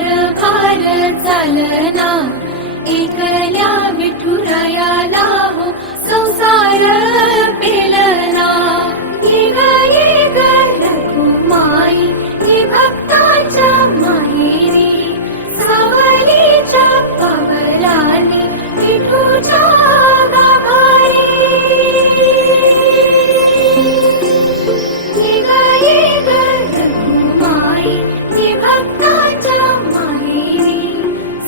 कारभार चालना, एकल्या विठुरायाला हो संसार पेलना. ये ग रखुमाई ही भक्ताच्या माहेरी, सावलीच्या पावलाने विठूच्या गाभारी. ये ग रखुमाई ही भक्ताच्या माहेरी,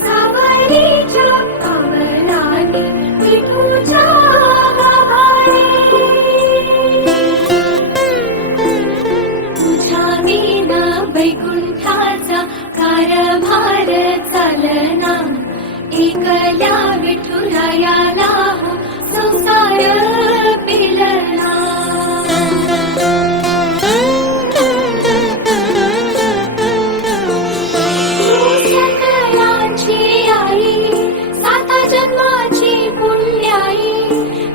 सावलीच्या पावलाने विठूच्या गाभारी. तुझ्या विना वैकुंठाचा कारभार चालना, एकल्या विठुरायाला हो संसार पेलना. सकळांची आई, साता जन्माची पुण्याई,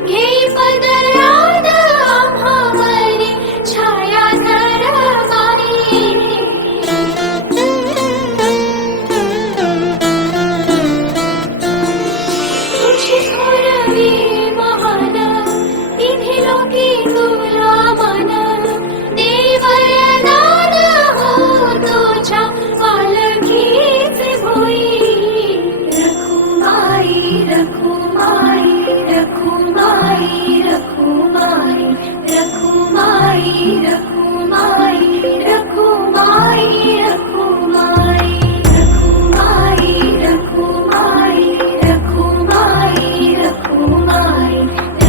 घेई पदरात आम्हावरी छाया धरवाई. तुझी थोरवी महान, तिन्ही लोकी तुला मान, देवरदान हो तुझ्या पालखीचे भोई. रखुमाई रखुमाई रखुमाई रखुमाई रखुमाई रखुमाई रखुमाई रखुमाई रखुमाई रखुमाई रखुमाई रखुमाई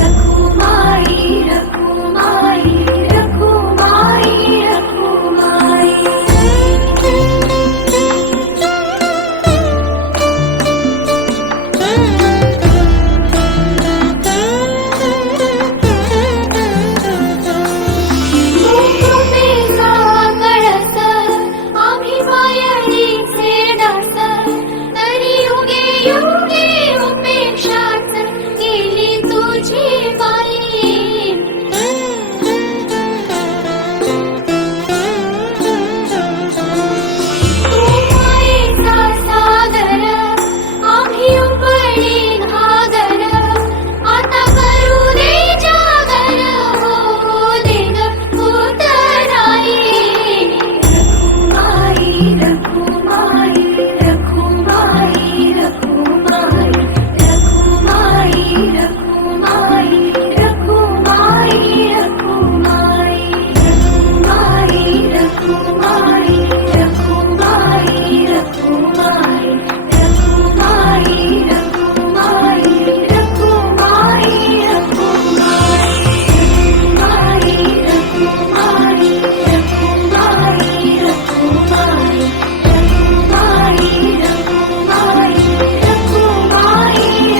रखुमाई रखुमाई रखुमाई रखुमाई. तुझेचा कळस आम्ही मायळीचे दास, तरी युगे युगे उपेक्षाच केली तुझी बाई. तू मायेचा सागर आम्ही उपळी घागर, आता करू दे जागर हो दे ग उतराई. रखुमाई रखुमाई रखुमाई रखुमाई रखुमाई रखुमाई रखुमाई रखुमाई रखुमाई रखुमाई रखुमाई रखुमाई रखुमाई रखुमाई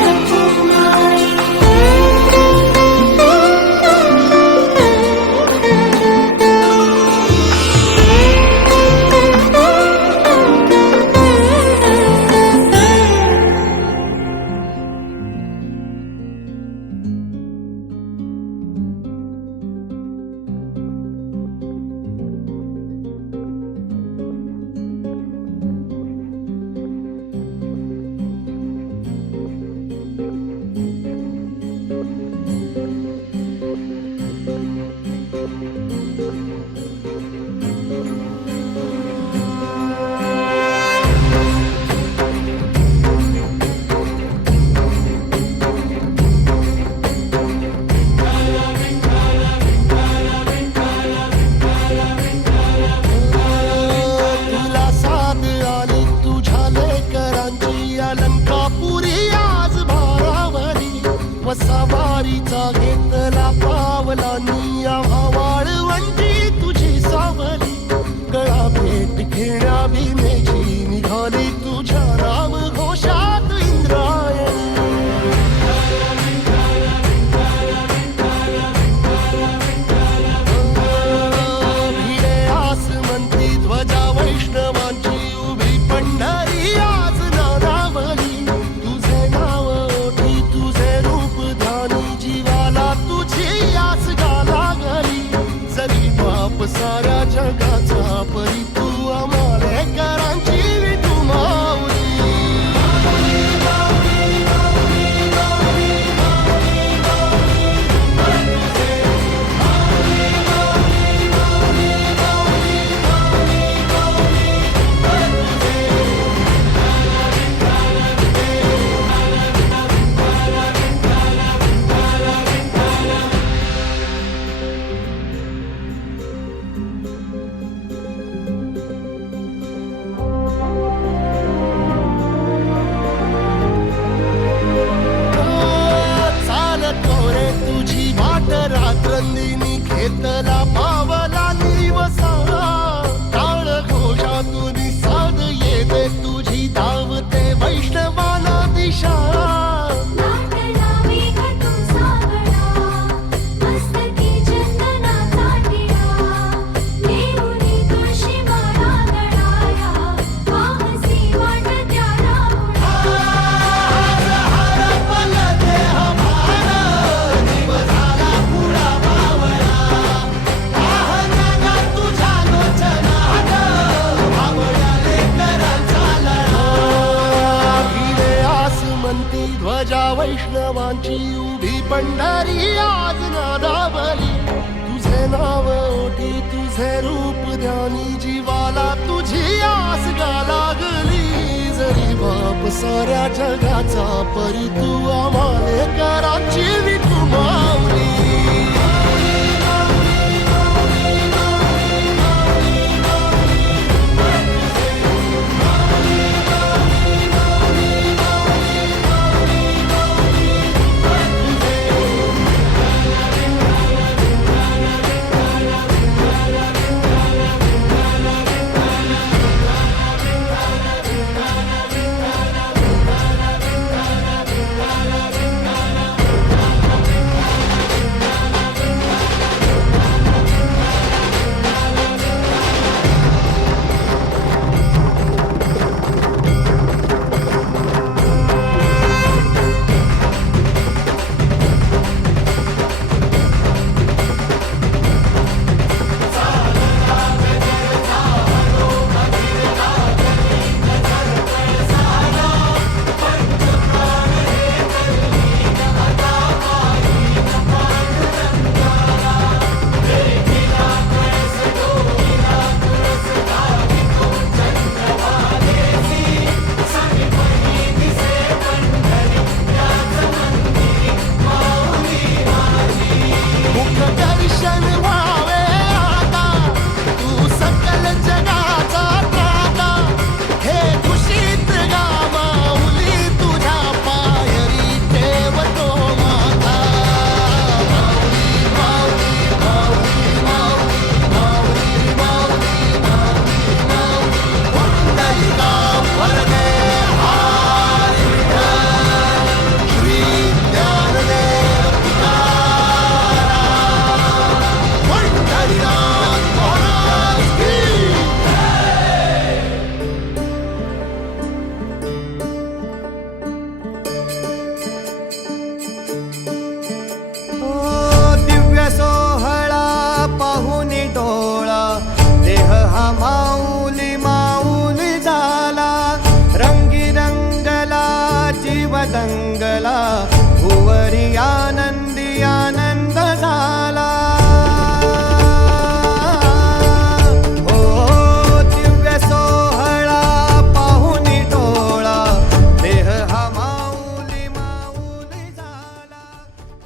रखुमाई साऱ्या जगाचा परी तू आम्हाला करांची विठू विठ्ठला पावला निवसा टाळ घोषातून साध येते तुझी धावते वैष्णवाला दिशा नाटला मेघ तू सागरा मस्तकी चंदनाचा टिळा देऊनी तुळशी माळा गळाया वाहसी वाटत्या राहुळा भिले आसमंती ध्वजा वैष्णवांची उभी पंढरी आज नादावली तुझे नाव ओठी तुझे रूप ध्यानी जीवाला तुझी आस गा लागली जरी बाप साऱ्या जगाचा परी तू आम्हाले कराची विठुमा